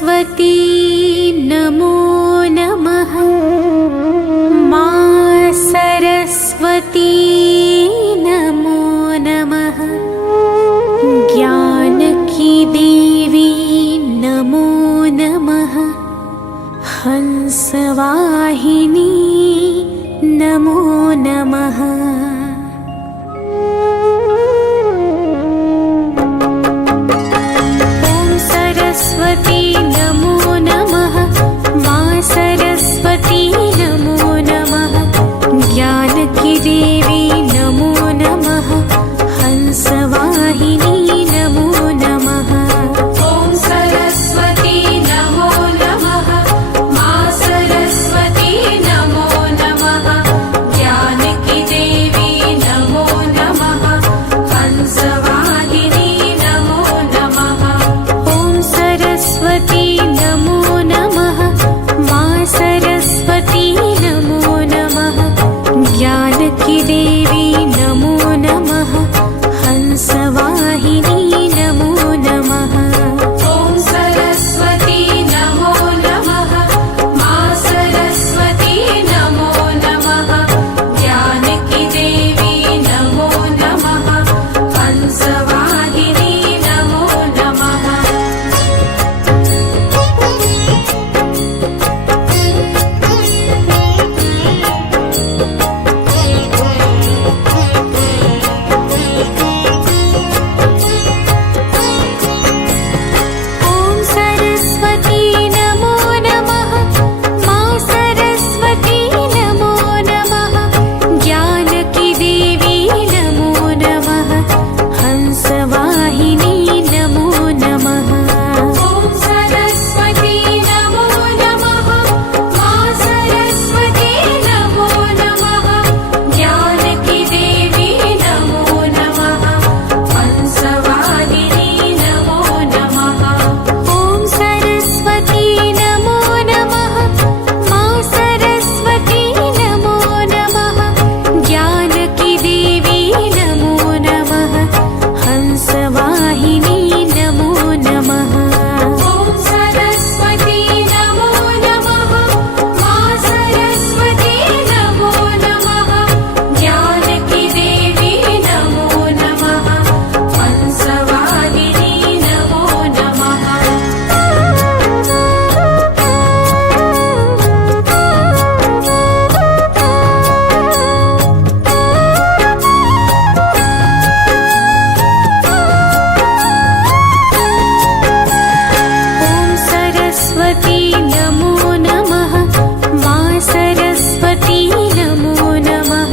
सरस्वती नमो नमः। मा सरस्वती नमो नमः। ज्ञान की देवी नमो नमः। हंसवाहिनी नमो नमः। ॐ सरस्वती नमो नमः। मा सरस्वती नमो नमः। ज्ञान की देवी नमो नमः। हंसवाहिनी नमो नमः। ॐ सरस्वती नमो नमः। मा सरस्वती नमो नमः। ज्ञान की देवी नमो नमः। हंसवाहिनी नमो नमः। ॐ सरस्वती नमो नमः। मा सरस्वती नमो नमः। ज्ञान की देवी नमो नमः। हंसवाहिनी नमो नमः। ॐ सरस्वती नमो नमः। मा सरस्वती नमो नमः। ज्ञान की देवी नमो नमः। हंसवाहिनी नमो नमः। ॐ सरस्वती नमो नमः। मा सरस्वती नमो नमः। ज्ञान की देवी नमो नमः। हंसवाहिनी नमो नमः। ॐ सरस्वती नमो नमः। मा सरस्वती नमो नमः। ज्ञान की देवी नमो नमः। हंसवाहिनी नमो नमः। ॐ सरस्वती नमो नमः। मा सरस्वती नमो नमः। ज्ञान की देवी नमो नमः। हंसवाहिनी नमो नमः। ॐ सरस्वती नमो नमः। मा सरस्वती नमो नमः। ज्ञान की देवी नमो नमः। हंसवाहिनी नमो नमः। ॐ सरस्वती नमो नमः। मा सरस्वती नमो नमः।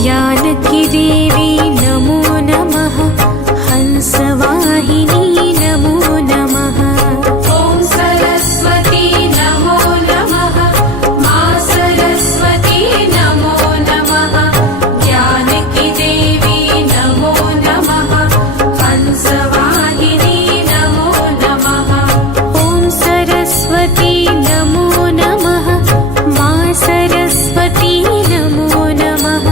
ज्ञान की देवी नमो नमः। हंसवाहिनी नमो नमः। ॐ सरस्वती नमो नमः। मा सरस्वती नमो नमः। ज्ञान की देवी नमो नमः। हंसवाहिनी नमो नमः। ॐ सरस्वती नमो नमः। मा सरस्वती नमो नमः।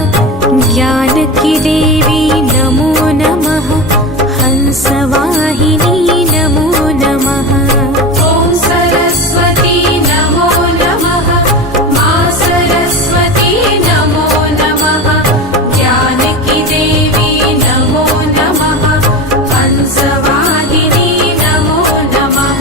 ज्ञान की देवी नमो नमः। हंसवाहिनी नमो नमः। ॐ सरस्वती नमो नमः। मा सरस्वती नमो नमः। ज्ञान की देवी नमो नमः। हंसवाहिनी नमो नमः।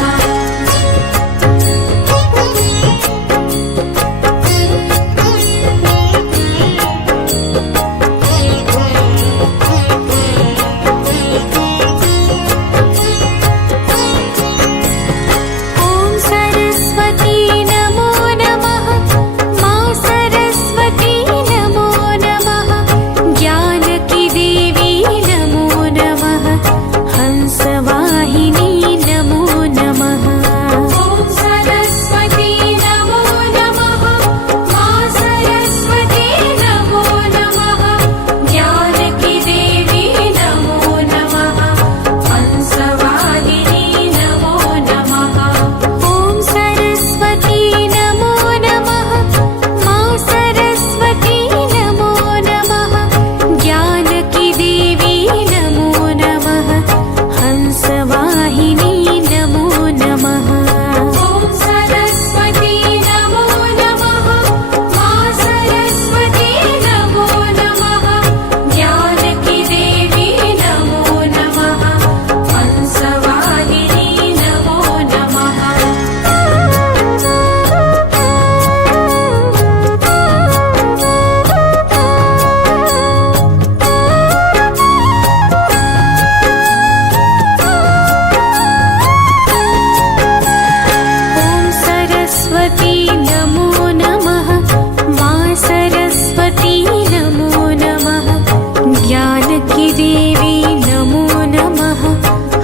देवी नमो नमः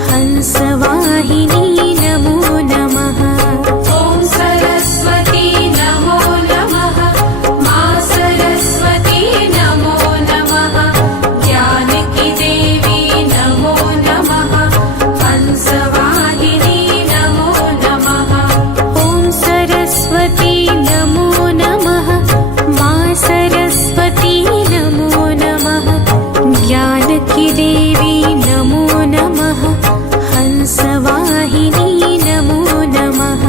हंसवाहिनी नमो नमः ॐ सरस्वती नमो नमः मा सरस्वती नमो नमः ज्ञानकी देवी नमो नमः हंसवाहिनी नमो नमः ॐ सरस्वती नमो नमः मा सरस्वती नमो नमः ज्ञानकी देवी नमो नमः हंसवाहिनी नमो नमः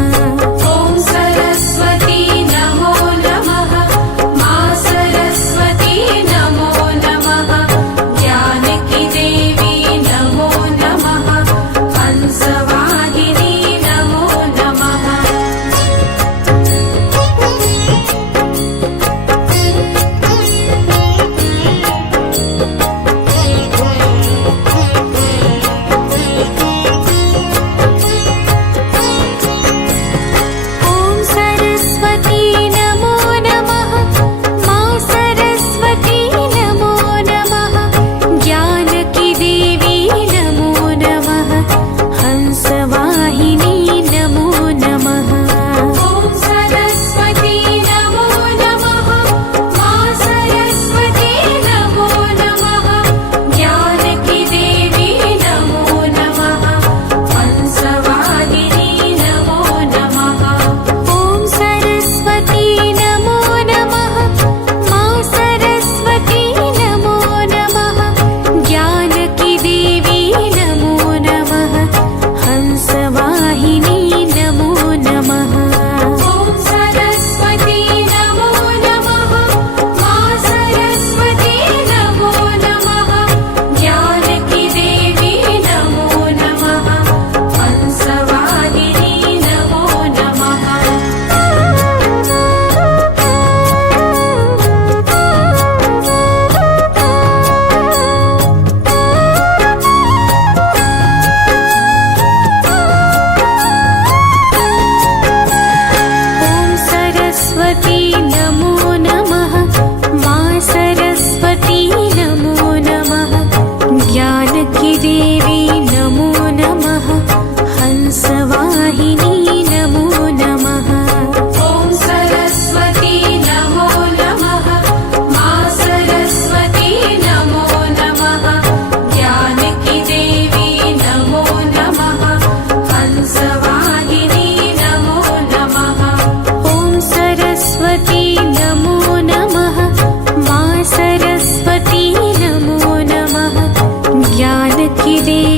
ॐ सरस्वती नमो नमः मा सरस्वती नमो नमः ज्ञानकी देवी नमो नमः हंसवाहिनी नमो नमः ॐ सरस्वती नमो नमः मा सरस्वती नमो नमः ज्ञानकी देवी नमो नमः हंसवाहिनी नमो नमः ॐ सरस्वती नमो नमः मा सरस्वती नमो नमः ज्ञानकी देवी नमो नमः हंसवाहिनी नमो नमः ॐ सरस्वती नमो नमः मा सरस्वती नमो नमः ज्ञानकी देवी नमो नमः हंसवाहिनी नमो नमः ॐ सरस्वती नमो नमः मा सरस्वती नमो नमः ज्ञानकी देवी नमो नमः हंसवाहिनी नमो नमः ॐ सरस्वती नमो नमः मा सरस्वती नमो नमः ज्ञानकी देवी नमो नमः हंसवाहिनी नमो नमः ॐ सरस्वती नमो नमः मा सरस्वती नमो नमः ज्ञानकी देवी नमो नमः हंसवाहिनी नमो नमः ॐ सरस्वती नमो नमः मा सरस्वती नमो नमः ज्ञानकी देवी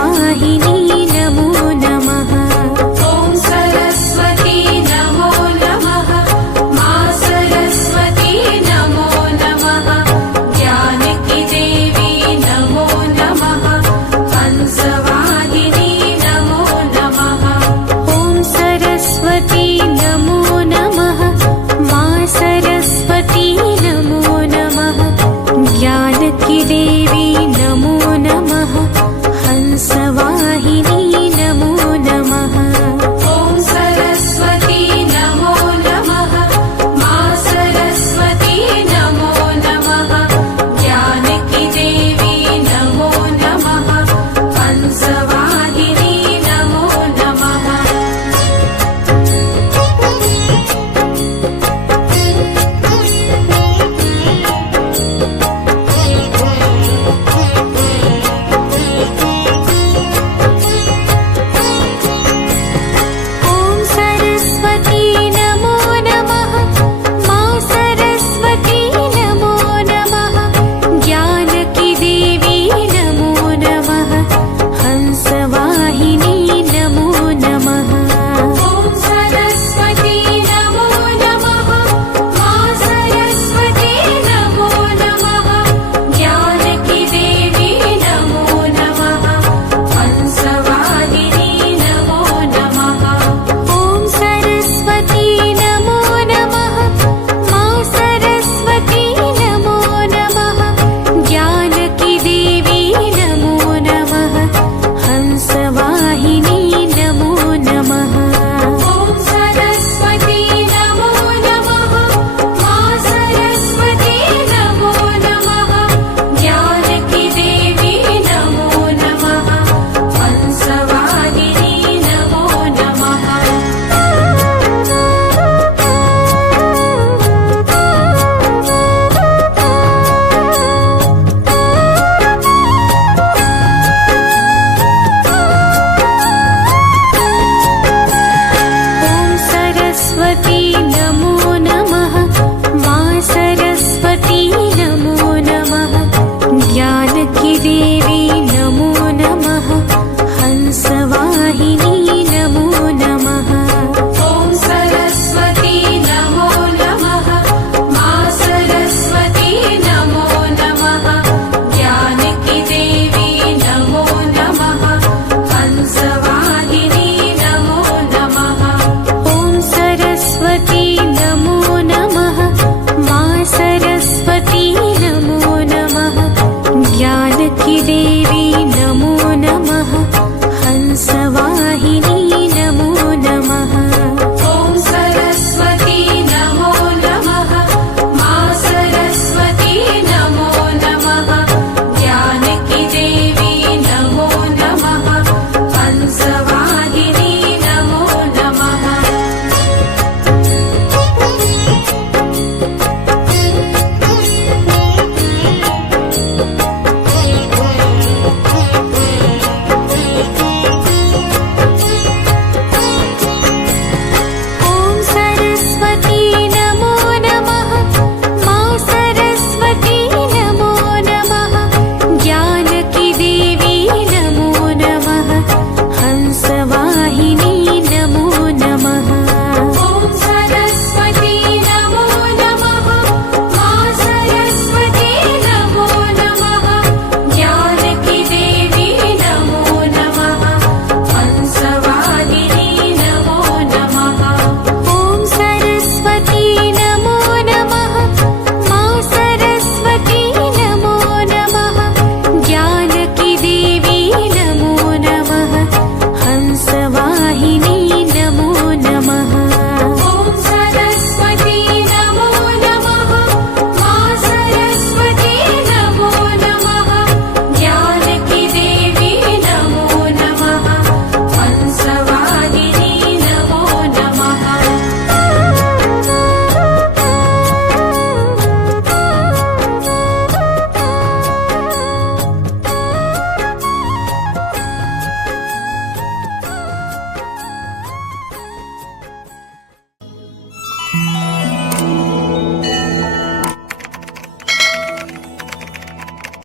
वाहिनी